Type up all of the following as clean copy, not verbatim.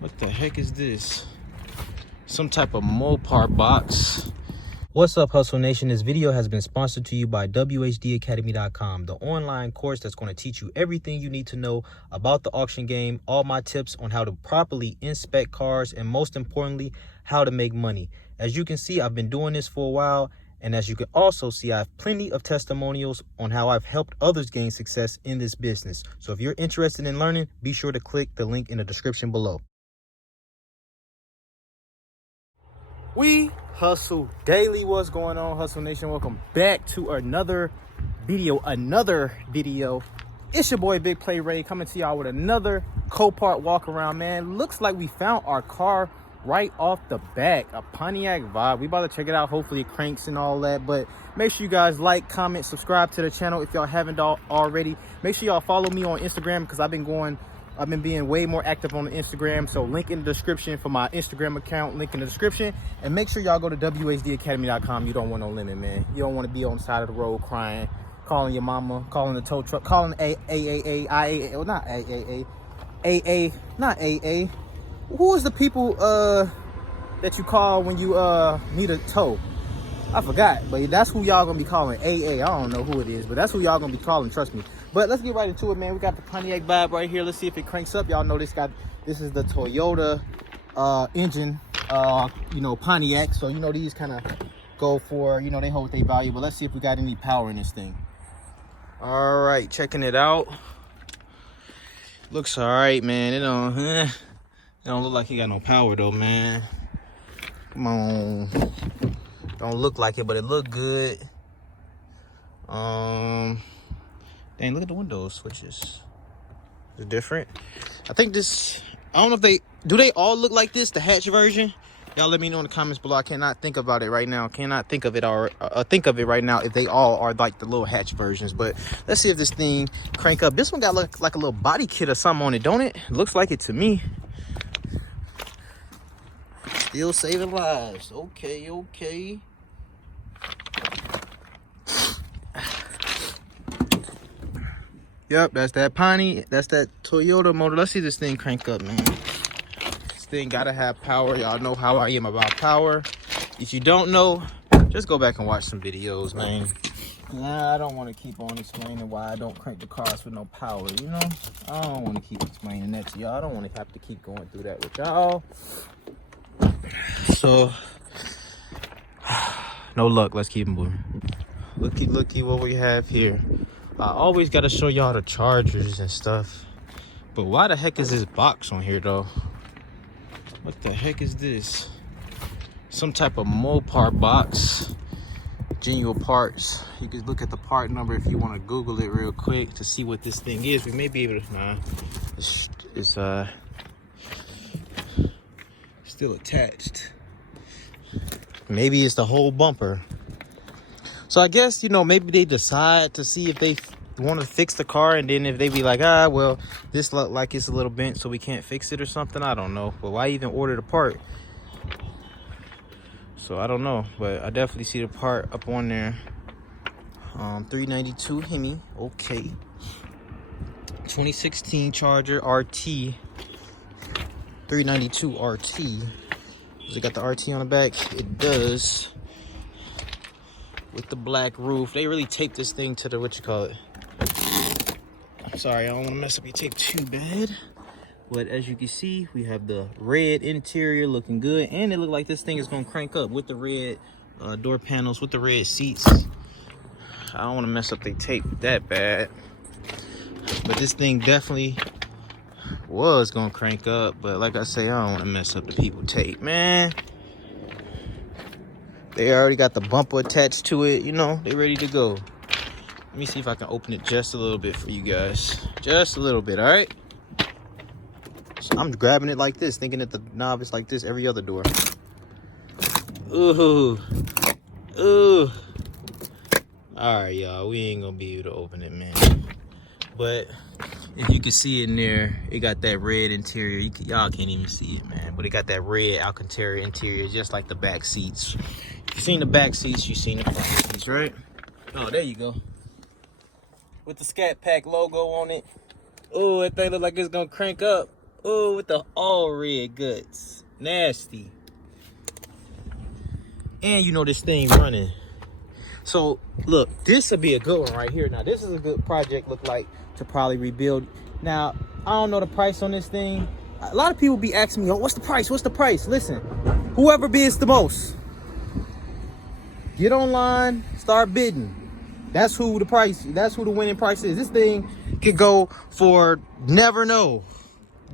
What the heck is this? Some type of Mopar box. What's up, Hustle Nation? This video has been sponsored to you by wehustledaily.com, the online course that's going to teach you everything you need to know about the auction game, all my tips on how to properly inspect cars, and most importantly, how to make money. As you can see, I've been doing this for a while, and as you can also see, I have plenty of testimonials on how I've helped others gain success in this business. So if you're interested in learning, be sure to click the link in the description below. We hustle daily. What's going on, Hustle Nation? Welcome back to another video. It's your boy Big Play Ray coming to y'all with another Copart walk around, man. Looks like we found our car right off the back, a Pontiac Vibe. We about to check it out. Hopefully it cranks and all that, but make sure you guys like, comment, subscribe to the channel if y'all haven't already. Make sure y'all follow me on Instagram because I've been being way more active on the Instagram. So link in the description for my Instagram account, link in the description. And make sure y'all go to wehustledaily.com. You don't want no limit, man. You don't want to be on the side of the road crying, calling your mama, calling the tow truck, calling AAA, well, not AAA, not AA. Who is the people that you call when you need a tow? I forgot, but that's who y'all gonna be calling. AA. I don't know who it is, but that's who y'all gonna be calling, trust me. But let's get right into it, man. We got the Pontiac Vibe right here. Let's see if it cranks up. Y'all know this is the Toyota engine, Pontiac. So these kind of go for, they hold their value. But let's see if we got any power in this thing. All right, checking it out. Looks all right, man. It don't look like it got no power though, man. Come on. Don't look like it, but it look good. Dang, look at the window switches. They're different. I think this, I don't know if do they all look like this, the hatch version? Y'all let me know in the comments below. I cannot think about it right now. Think of it right now if they all are like the little hatch versions. But let's see if this thing crank up. This one got like a little body kit or something on it, don't it? Looks like it to me. Still saving lives. Okay. Yep, that's that that's that Toyota motor. Let's see this thing crank up, man. This thing gotta have power. Y'all know how I am about power. If you don't know, just go back and watch some videos, man. Nah, I don't want to keep on explaining why I don't crank the cars with no power, I don't want to keep explaining that to y'all. I don't want to have to keep going through that with y'all. So, no luck. Let's keep moving. Looky what we have here. I always got to show y'all the chargers and stuff. But why the heck is this box on here, though? What the heck is this? Some type of Mopar box. Genuine parts. You can look at the part number if you want to Google it real quick to see what this thing is. We may be able to... Nah. It's still attached. Maybe it's the whole bumper. So I guess, maybe they decide to see if they want to fix the car, and then if they be like, well, this look like it's a little bent, so we can't fix it or something. I don't know. But why even order the part? So I don't know, but I definitely see the part up on there. 392 Hemi. Okay. 2016 Charger RT. 392 RT. Does it got the RT on the back? It does. With the black roof. They really taped this thing to the, I'm sorry, I don't want to mess up your tape too bad. But as you can see, we have the red interior looking good. And it looked like this thing is going to crank up with the red door panels, with the red seats. I don't want to mess up their tape that bad. But this thing definitely was going to crank up. But like I say, I don't want to mess up the people tape, man. They already got the bumper attached to it, they ready to go. Let me see if I can open it just a little bit for you guys. Just a little bit, all right? So I'm grabbing it like this, thinking that the knob is like this every other door. Ooh. All right, y'all, we ain't gonna be able to open it, man. But if you can see in there, it got that red interior. Y'all can't even see it, man. But it got that red Alcantara interior, just like the back seats. If you've seen the back seats, you've seen the front seats, right? Oh, there you go. With the Scat Pack logo on it. Oh, that thing look like it's gonna crank up. Oh, with the all red guts. Nasty. And you know this thing running. So look, this would be a good one right here. Now this is a good project look like to probably rebuild. Now, I don't know the price on this thing. A lot of people be asking me, oh, what's the price? What's the price? Listen, whoever bids the most, get online, start bidding. That's who the winning price is. This thing could go for never know.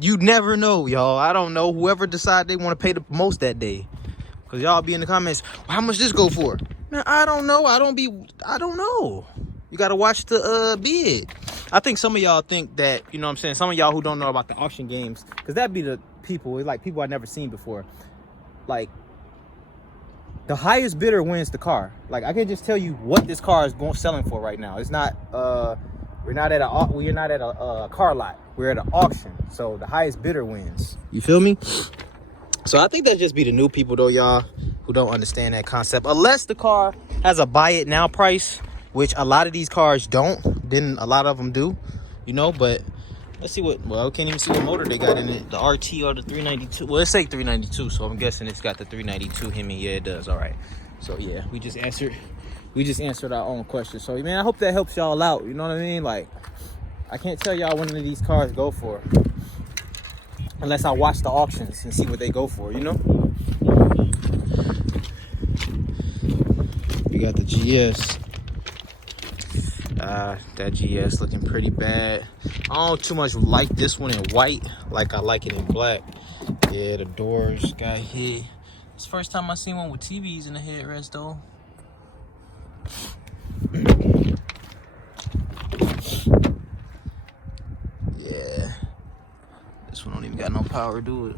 You never know, y'all. I don't know. Whoever decide they want to pay the most that day. Cause y'all be in the comments, well, how much this go for? Man, I don't know. I don't know. You gotta watch the bid. I think some of y'all think that, you know what I'm saying, some of y'all who don't know about the auction games, because that'd be the people, like people I've never seen before. Like, the highest bidder wins the car. Like, I can just tell you what this car is selling for right now. It's not we're not at a car lot. We're at an auction. So the highest bidder wins. You feel me? So I think that just be the new people though, y'all, who don't understand that concept. Unless the car has a buy it now price, which a lot of these cars don't. Then a lot of them do, you know. But let's see what, well, I can't even see what motor they got in it. The RT or the 392. Well, it say 392, so I'm guessing it's got the 392 Hemi. Yeah, it does. All right. So yeah, we just answered our own question. So man, I hope that helps y'all out. You know what I mean? Like, I can't tell y'all what any of these cars go for unless I watch the auctions and see what they go for, you know? We got the GS. That GS looking pretty bad. I don't too much like this one in white like I like it in black. Yeah, the doors got hit. It's the first time I seen one with TVs in the headrest though. Yeah. This one don't even got no power to do it.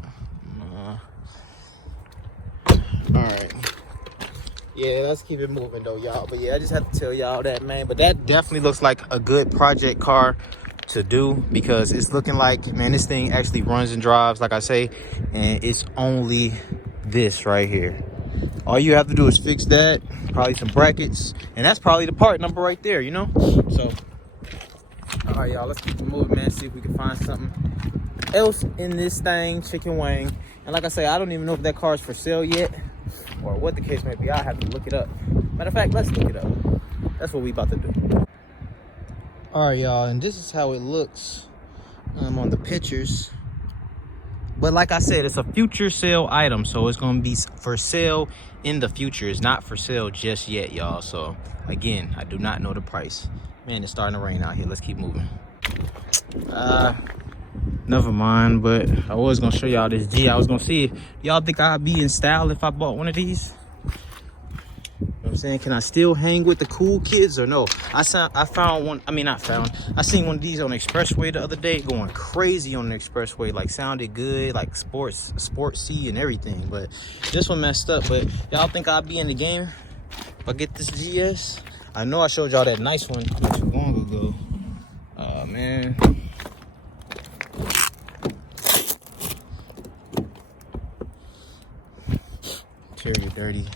Alright. Yeah, let's keep it moving though, y'all. But yeah, I just have to tell y'all that, man. But that definitely looks like a good project car to do, because it's looking like, man, this thing actually runs and drives, like I say, and it's only this right here. All you have to do is fix that, probably some brackets, and that's probably the part number right there, you know? So, all right, y'all, let's keep it moving, man. See if we can find something else in this thing, chicken wing. And like I say, I don't even know if that car is for sale yet, or what the case may be. I'll have to look it up. Matter of fact, let's look it up. That's what we about to do. All right, y'all, and this is how it looks on the pictures. But like I said, it's a future sale item, so it's gonna be for sale in the future. It's not for sale just yet, y'all. So again, I do not know the price. Man, it's starting to rain out here. Let's keep moving. Never mind, but I was gonna show y'all this G. I was gonna see if y'all think I'd be in style if I bought one of these. You know what I'm saying? Can I still hang with the cool kids or no? I found one. I mean, not found. I seen one of these on the expressway the other day, going crazy on the expressway. Like, sounded good, like sportsy and everything. But this one messed up. But y'all think I'd be in the game if I get this GS? I know I showed y'all that nice one not too long ago. Oh man. Interior dirty.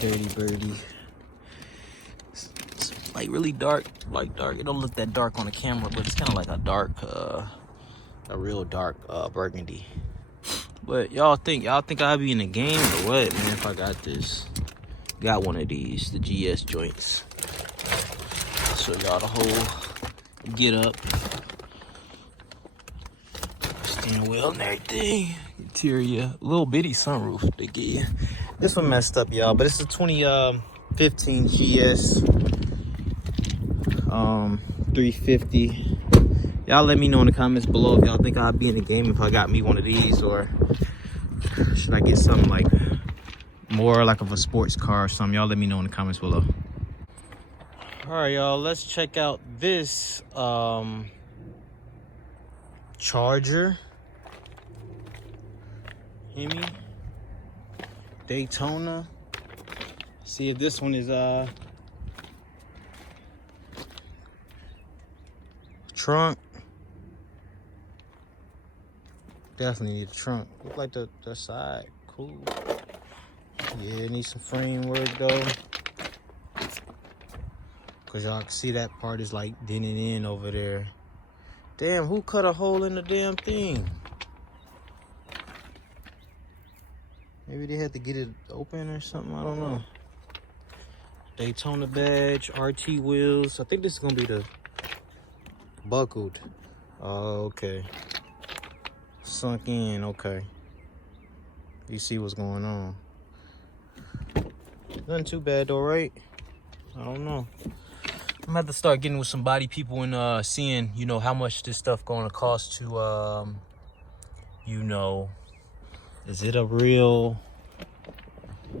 Dirty birdie. It's like really dark, like dark. It don't look that dark on the camera, but it's kind of like a dark, a real dark burgundy. But y'all think I'd be in the game or what, man? If I got one of these, the GS joints. I'll show y'all the whole get up, steering wheel and everything. Interior, little bitty sunroof they get you. This one messed up, y'all, but it's a 2015 GS 350. Y'all let me know in the comments below if y'all think I'd be in the game if I got me one of these, or should I get something like more like of a sports car or something. Y'all let me know in the comments below. All right, y'all, let's check out this Charger Hemi Daytona. See if this one is trunk. Definitely need a trunk. Look like the side. Cool. Yeah, it needs some framework though, cause y'all can see that part is like dented in over there. Damn, who cut a hole in the damn thing? Maybe they had to get it open or something. I don't know. Daytona badge, RT wheels. I think this is gonna be the buckled. Oh, okay. Sunk in, okay. You see what's going on. Nothing too bad though, right? I don't know. I'm gonna have to start getting with some body people and seeing, you know, how much this stuff gonna cost to, you know, is it a real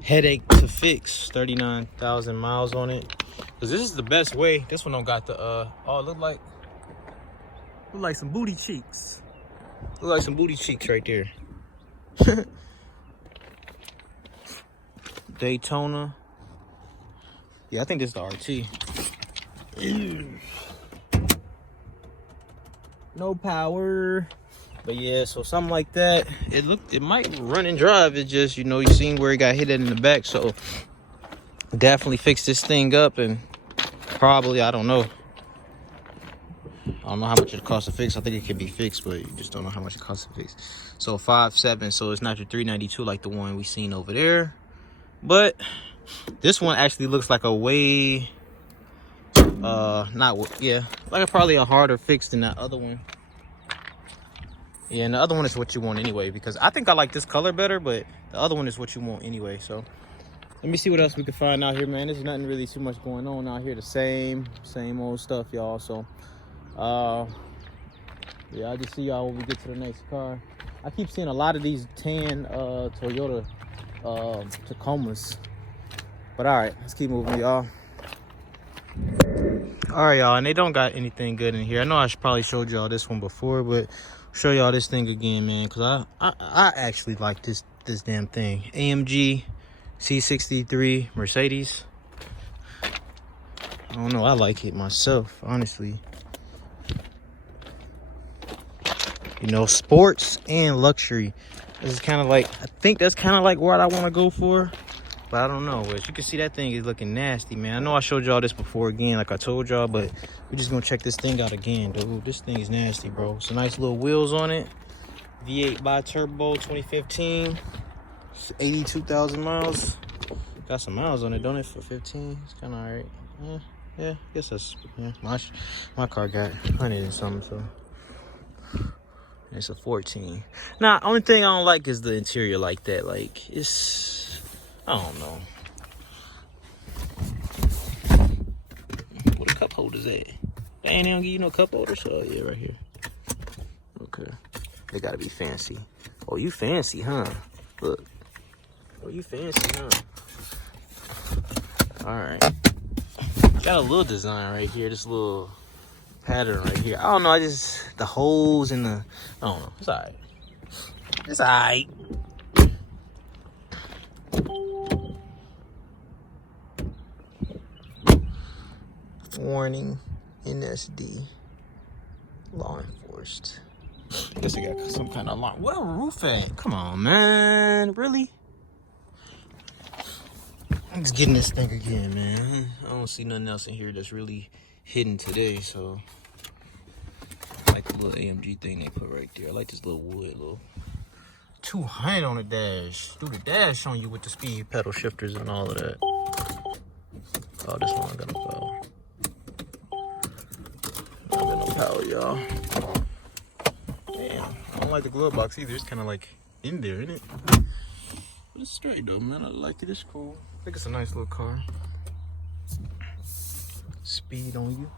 headache to fix? 39,000 miles on it. Cause this is the best way. This one don't got the, oh, look like some booty cheeks. Look like some booty cheeks right there. Daytona. Yeah, I think this is the RT. No power. But yeah, so something like that. It might run and drive. It just, you know, you seen where it got hit in the back. So definitely fix this thing up and probably, I don't know how much it costs to fix. I think it can be fixed, but you just don't know how much it costs to fix. So 5.7, so it's not your 392 like the one we seen over there. But this one actually looks like a way, like probably a harder fix than that other one. Yeah, and the other one is what you want anyway, because I think I like this color better, but the other one is what you want anyway. So let me see what else we can find out here, man. There's nothing really too much going on out here. The same old stuff, y'all. So yeah, I'll just see y'all when we get to the next car. I keep seeing a lot of these tan Toyota Tacomas. But all right, let's keep moving, y'all. All right, y'all, and they don't got anything good in here. I know I probably showed y'all this one before, but show y'all this thing again, man, because I actually like this damn thing. AMG C63 Mercedes. I don't know, I like it myself, honestly. You know, sports and luxury. This is kind of like, I think that's kind of like what I want to go for. But I don't know. As you can see, that thing is looking nasty, man. I know I showed y'all this before again, like I told y'all, but we're just going to check this thing out again, dude. This thing is nasty, bro. Some nice little wheels on it. V8 bi-turbo 2015. 82,000 miles. Got some miles on it, don't it, for 15? It's kind of all right. Yeah, I guess that's, yeah. My car got 100 and something, so. It's a 14. Now, only thing I don't like is the interior like that. Like, it's, I don't know. What a cup holder's at? They ain't even give you no cup holders? Oh, yeah, right here. Okay. They gotta be fancy. Oh, you fancy, huh? Look. Oh, you fancy, huh? All right. Got a little design right here. This little pattern right here. I don't know. The holes in the, I don't know. It's all right. It's all right. Warning, NSD, law enforced. I guess I got some kind of alarm. What a roof at? Come on, man. Really? I'm just getting this thing again, man. I don't see nothing else in here that's really hidden today, so I like the little AMG thing they put right there. I like this little wood, little 200 on the dash. Do the dash on you with the speed pedal shifters and all of that. Oh, this one I got no power. I got no power, y'all. Damn, I don't like the glove box either. It's kind of like in there, isn't it? But it's straight though, man. I like it. It's cool. I think it's a nice little car. Speed on you.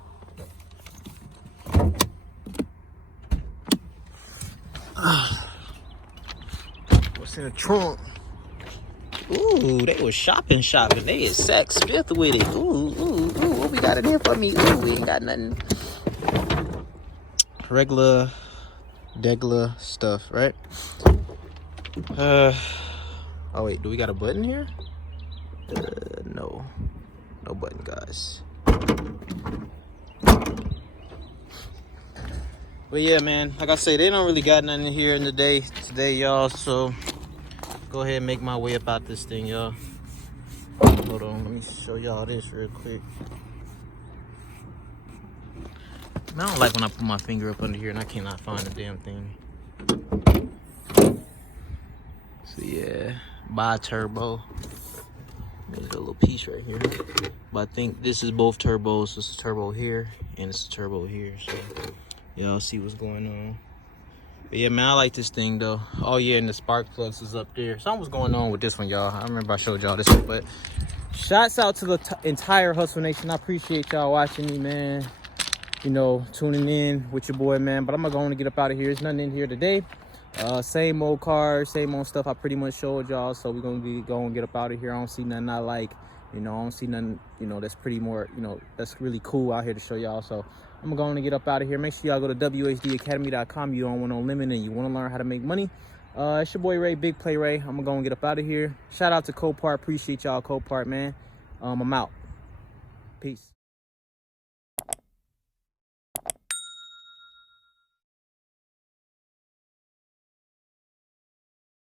What's in the trunk? Ooh, they was shopping. They is Saks Fifth with it. Ooh, what we got in here for me? Ooh, we ain't got nothing. Regular stuff, right? Oh wait, do we got a button here? No button, guys. But yeah, man, like I say, they don't really got nothing here in the day today, y'all. So go ahead and make my way about this thing, y'all. Hold on, let me show y'all this real quick. Man, I don't like when I put my finger up under here and I cannot find the damn thing. So yeah, bi-turbo. There's a little piece right here. But I think this is both turbos. This is turbo here and it's a turbo here. So y'all see what's going on. But yeah, man, I like this thing though. Oh yeah, and the spark plugs is up there. Something was going on with this one, y'all. I remember I showed y'all this one, but shouts out to the entire Hustle Nation. I appreciate y'all watching me, man. You know, tuning in with your boy, man. But I'm gonna go on and get up out of here. There's nothing in here today. Same old cars, same old stuff I pretty much showed y'all. So we're gonna go and get up out of here. I don't see nothing I like. You know, I don't see nothing, you know, that's pretty more, you know, that's really cool out here to show y'all. So I'm going to get up out of here. Make sure y'all go to wehustledaily.com. You don't want no limit and you want to learn how to make money. It's your boy Ray, Big Play Ray. I'm going to go and get up out of here. Shout out to Copart. Appreciate y'all, Copart, man. I'm out. Peace.